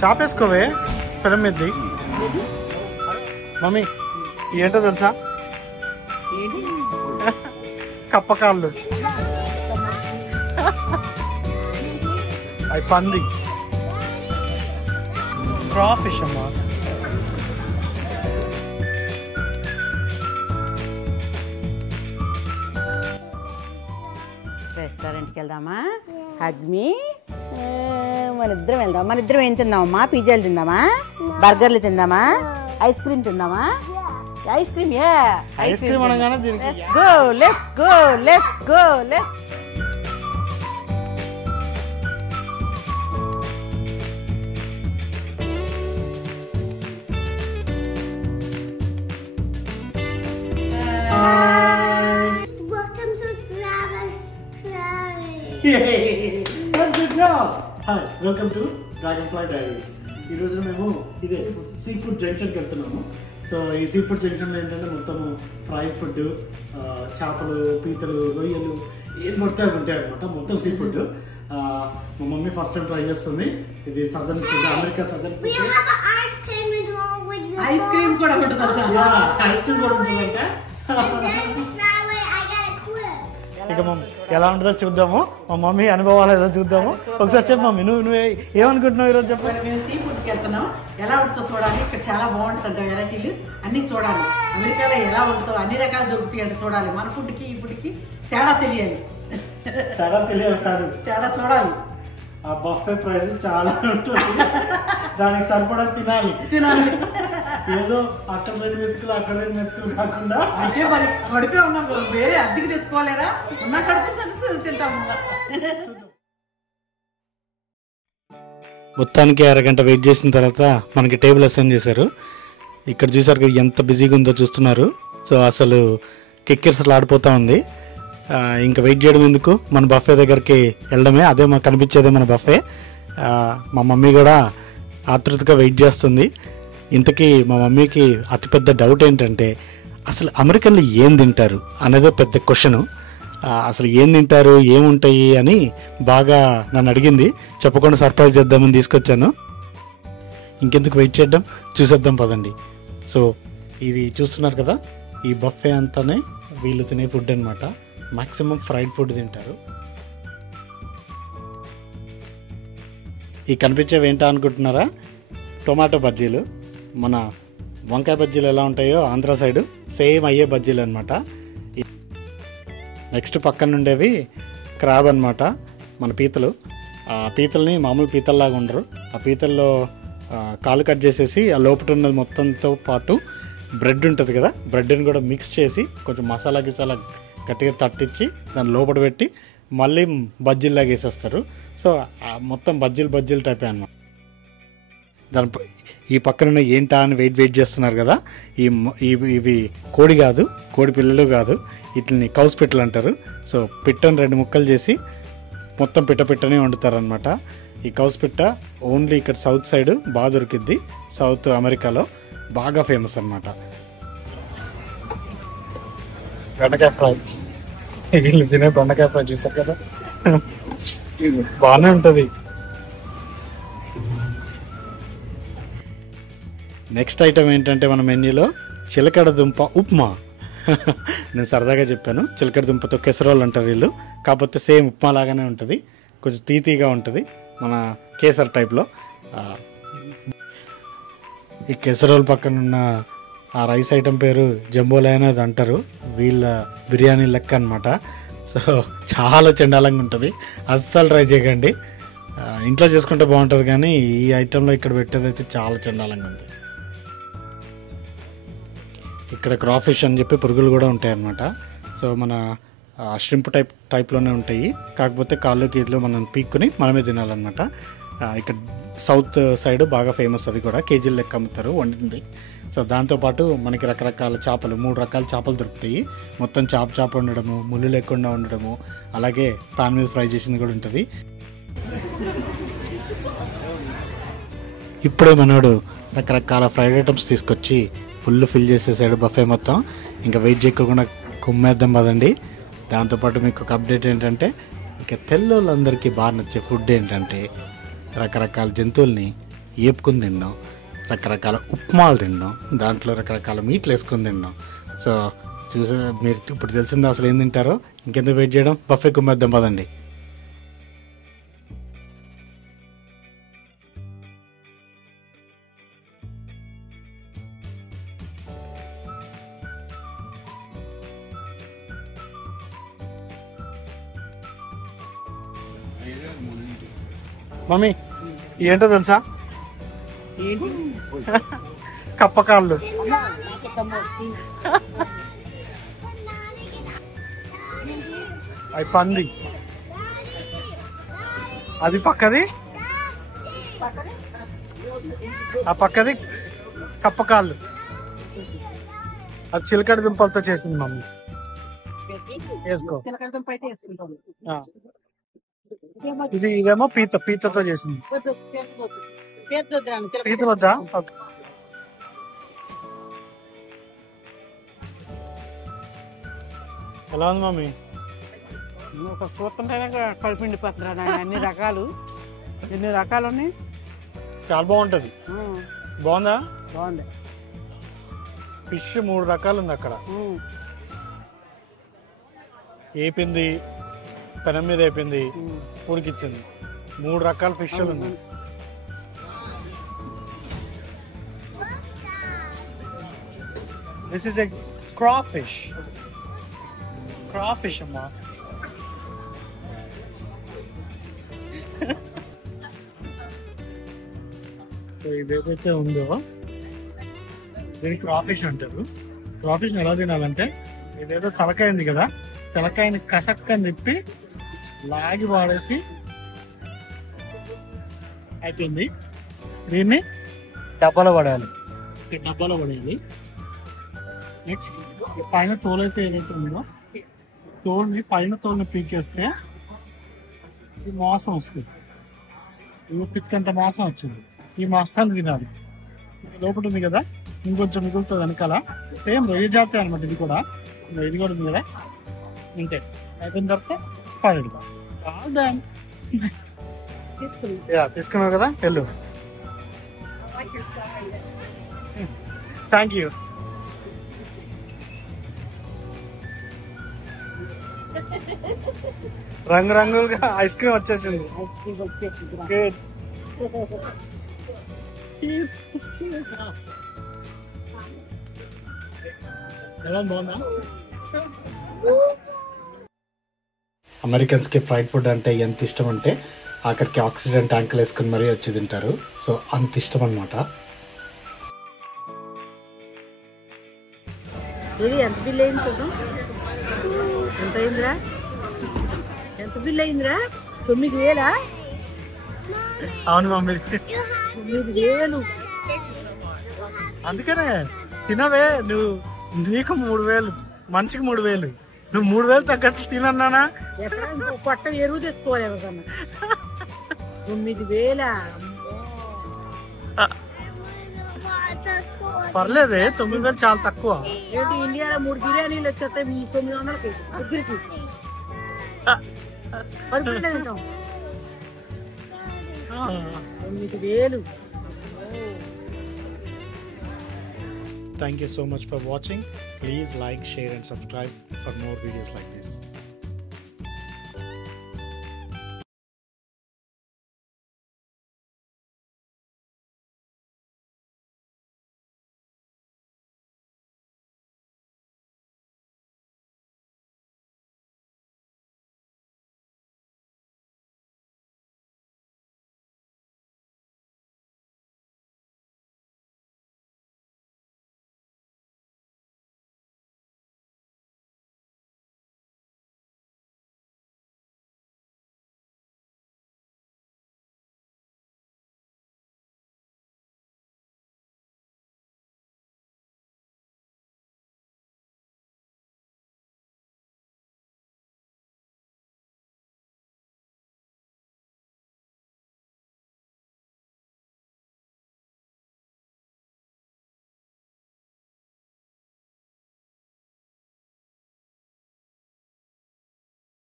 చాపేసుకోవే పెనం మీద్ది. మమ్మీ ఏంటో తెలుసా? కప్పకాళ్ళు, అవి పంది, క్రా ఫిష్ అమ్మా. రెస్టారెంట్కి వెళ్దామా? హగ్మి, మన ఇద్దరం వెళ్దాం. మన ఇద్దరం ఏం తిందామమ్మా? పిజ్జాలు తిందామా? బర్గర్లు తిందామా? ఐస్ క్రీమ్ తిందామా? ఐస్ క్రీమ్, ఐస్ క్రీమ్ అనగానే go let's go let's go let's. Welcome to dragon fly diaries. ఈరోజు మేము ఇదే సీ ఫుడ్ జంక్షన్కి వెళ్తున్నాము. సో ఈ సీ ఫుడ్ జంక్షన్లో ఏంటంటే మొత్తం ఫ్రై ఫుడ్, చేపలు, పీతలు, రొయ్యలు, ఏది పడితే అవి ఉంటాయి అనమాట. మొత్తం సీ ఫుడ్. మా మమ్మీ ఫస్ట్ టైం ట్రై చేస్తుంది. ఇది southern food, America southern food. Ice cream కూడా ఉంటుందంట. ఐస్ క్రీమ్ కూడా ఉంటుందంట. ఇక మమ్మీ ఎలా ఉంటుందో చూద్దాము. మా మమ్మీ అనుభవాలు ఏదో చూద్దాము. ఒకసారి చెప్పు మమ్మీ, నువ్వు ఏమనుకుంటున్నావు ఈరోజు? చెప్పు. మేము సీ ఫుడ్కి వెళ్తున్నాం. ఎలా ఉంటుందో చూడాలి. ఇక్కడ చాలా బాగుంటుందంట, వెరైటీలు అన్నీ చూడాలి. అమెరికాలో ఎలా ఉంటుందో అన్ని రకాలు దొరుకుతాయి అంటే చూడాలి. మన ఫుడ్కి ఈ ఫుడ్కి తేడా తెలియాలి. తేడా చూడాలి. ఆ బఫే ప్రైస్ చాలా ఉంటుంది, దానికి సరిపడా తినాలి. ఏదో అక్కడ 2 మెతుకులు అక్కడ 2 మెతుకులు కాకుండా. అంటే మరి కడిపే ఉన్నాం, వేరే అద్దెకి తెచ్చుకోలేరా? ఉన్న కడుపు తింటాము. మొత్తానికి అరగంట వెయిట్ చేసిన తర్వాత మనకి టేబుల్ అసైన్ చేశారు. ఇక్కడ చూసారు కదా ఎంత బిజీగా ఉందో చూస్తున్నారు. సో అసలు కిక్కిర్సలు ఆడిపోతూ ఉంది. ఇంకా వెయిట్ చేయడం ఎందుకు, మన బఫే దగ్గరికి వెళ్ళడమే. అదే మాకు కనిపించేదే మన బఫే. మా మమ్మీ కూడా ఆతృతగా వెయిట్ చేస్తుంది. ఇంతకీ మా మమ్మీకి అతిపెద్ద డౌట్ ఏంటంటే అసలు అమెరికన్లు ఏం తింటారు అనేదే పెద్ద క్వశ్చను. అసలు ఏం తింటారు, ఏముంటాయి అని బాగా నన్ను అడిగింది. చెప్పకుండా సర్ప్రైజ్ చేద్దామని తీసుకొచ్చాను. ఇంకెందుకు వెయిట్ చేద్దాం, చూసేద్దాం పదండి. సో ఇది చూస్తున్నారు కదా, ఈ బఫే అంతానే వీళ్ళు తినే ఫుడ్ అనమాట. మ్యాక్సిమం ఫ్రైడ్ ఫుడ్ తింటారు. ఈ కనిపించేవి ఏంటా అనుకుంటున్నారా? టొమాటో బజ్జీలు. మన వంకాయ బజ్జీలు ఎలా ఉంటాయో ఆంధ్ర సైడు సేమ్ అయ్యే బజ్జీలు అనమాట. నెక్స్ట్ పక్కన ఉండేవి క్రాబ్ అనమాట, మన పీతలు. ఆ పీతల్ని మామూలు పీతల్లాగా ఉండరు. ఆ పీతల్లో కాలు కట్ చేసేసి ఆ లోపల ఉన్నది మొత్తంతో పాటు బ్రెడ్ ఉంటుంది కదా, బ్రెడ్ని కూడా మిక్స్ చేసి కొంచెం మసాలా గిసాలా గట్టిగా తట్టించి దాన్ని లోపల పెట్టి మళ్ళీ బజ్జీల్లాగా వేసేస్తారు. సో మొత్తం బజ్జీలు టైపే అన్నమాట. దాని ఈ పక్కన ఏంటా అని వెయిట్ చేస్తున్నారు కదా, ఇవి కోడి కాదు, కోడి పిల్లలు కాదు, వీటిని కౌస్ పిట్టలు అంటారు. సో పిట్టను 2 ముక్కలు చేసి మొత్తం పిట్టనే వండుతారు అనమాట. ఈ కౌస్ పిట్ట ఓన్లీ ఇక్కడ సౌత్ సైడ్ బాగా దొరికిద్ది. సౌత్ అమెరికాలో బాగా ఫేమస్ అనమాట. బెండకాయ ఫ్రై, వీళ్ళు తినే బెండకాయ ఫ్రై చూస్తారు కదా, బాగానే ఉంటుంది. నెక్స్ట్ ఐటమ్ ఏంటంటే మన మెన్యూలో చిలకడ దుంప ఉప్మా. నేను సరదాగా చెప్పాను, చిలకడ దుంపతో కెసరోల్ అంటారు వీళ్ళు. కాకపోతే సేమ్ ఉప్మా లాగానే ఉంటుంది, కొంచెం తీతీగా ఉంటుంది, మన కేసర్ టైప్లో. ఈ కెసరోల్ పక్కన ఉన్న ఆ రైస్ ఐటమ్ పేరు జంబోలా అనేది అంటారు. వీళ్ళ బిర్యానీ లెక్క అనమాట. సో చాలా చండాలంగా ఉంటుంది, అస్సలు ట్రై చేయకండి. ఇంట్లో చేసుకుంటే బాగుంటుంది, కానీ ఈ ఐటెంలో ఇక్కడ పెట్టేది అయితే చాలా చండాలంగా ఉంది. ఇక్కడ క్రాఫిష్ అని చెప్పి పురుగులు కూడా ఉంటాయి అన్నమాట. సో మన ష్రింప్ టైప్లోనే ఉంటాయి, కాకపోతే కాళ్ళు గీతలు మనం పీక్కుని మనమే తినాలన్నమాట. ఇక్కడ సౌత్ సైడ్ బాగా ఫేమస్, అది కూడా కేజీలు లెక్క అమ్ముతారు వండింది. సో దాంతోపాటు మనకి రకరకాల చేపలు, 3 రకాల చేపలు దొరుకుతాయి. మొత్తం చేప ఉండడము, ముళ్ళు లేకుండా ఉండడము, అలాగే పాన్ మీద ఫ్రై చేసింది కూడా ఉంటుంది. ఇప్పుడే మనోడు రకరకాల ఫ్రైడ్ ఐటమ్స్ తీసుకొచ్చి ఫుల్ ఫిల్ చేసేసాడు బఫే మొత్తం. ఇంకా వెయిట్ చేయకుండా కుమ్మేద్దాం పదండి. దాంతోపాటు మీకు ఒక అప్డేట్ ఏంటంటే, ఇక తెల్లోళ్ళందరికీ బాగా నచ్చే ఫుడ్ ఏంటంటే రకరకాల జంతువుల్ని ఏపుకుని తిన్నాం, రకరకాల ఉప్మాలు తిన్నాం, దాంట్లో రకరకాల మీట్లు వేసుకొని తిన్నాం. సో చూసే మీరు ఇప్పుడు తెలిసిందో అసలు ఏం తింటారో. ఇంకెందుకు వెయిట్ చేయడం, బఫే కుమ్మేద్దాం పదండి. మమ్మీ ఏంటో తెలుసా? కప్పకాళ్ళు. అవి పంది, అది పక్కది, ఆ పక్కది కప్పకాళ్ళు. అది చిలకడ దుంపలతో చేసింది మమ్మీ. వేసుకో. ఇదేమో పీతతో చేసింది. పీత వద్దా? ఎలా ఉంది మమ్మీ? ఒక కూర్చుంటేనే కలిపిండి పత్రాలు అన్ని రకాలు, ఎన్ని రకాలు ఉన్నాయి. చాలా బాగుంటది. బాగుందా? బాగుంది. ఫిష్ 3 రకాలు ఉంది అక్కడ. ఏపింది, పెనం మీద వేపింది, ఉడికిచ్చింది. 3 రకాల ఫిష్లు ఉన్నాయి. This is a క్రాఫిష్. క్రాఫిష్ అమ్మా. ఇదేదైతే ఉందో దీనికి క్రాఫిష్ అంటారు. క్రాఫిష్ ఎలా తినాలంటే, ఇదేదో తలకాయ ఉంది కదా, తలకాయని కసక్కని తిప్పి లాగి వాడేసి అయిపోయింది. దీన్ని డబ్బాలో పడాలి. డబ్బాలో పడేయాలి. నెక్స్ట్ పైన తోలు అయితే ఏదైతే ఉందో పైన తోలుని పీకేస్తే ఈ మాంసం వస్తుంది. ఇవి పిచ్చికంత మాంసం వచ్చింది. ఈ మాంసాన్ని తినాలి. లోపల ఉంది కదా, ఇంకొంచెం మిగులుతుంది వెనకాల. సేమ్ రొయ్య జాతి అనమాట. ఇది కూడా ఉంది కదా, అంతే. అయిపోయిన తర్వాత పడేది. తీసుకున్నావు కదా, వెళ్ళు. Thank you. రంగురంగులుగా ఐస్ క్రీమ్ వచ్చేసింది. ఎలా బాగుందా? అమెరికన్స్కి ఫ్రైడ్ ఫుడ్ అంటే ఎంత ఇష్టం అంటే ఆఖరికి ఆక్సిజన్ ట్యాంకులు వేసుకుని మరీ వచ్చి తింటారు. సో అంత ఇష్టం అనమాట. ఎంత బిల్ అయింది చూద్దాం. ఎంత అయిందిరా? ఎంత బిల్ అయిందిరా? 9,000. అవును మమ్మీ, 9,000. అందుకనే తినవే నువ్వు. నీకు 3,000, మనిషికి 3,000. నువ్వు 3,000 తగ్గట్టు తినన్నానా? పొట్ట ఎరువు తెచ్చుకోవాలి కన్నా. 9,000. పర్లేదే, 9,000 చాలా తక్కువ. ఏంటి ఇండియాలో 3 బిర్యానీలు వచ్చేస్తాయి మీ 900కి ముగ్గురికి. పడుకుంటే తింటాం. 9,000. Thank you so much for watching. Please like, share and subscribe for more videos like this.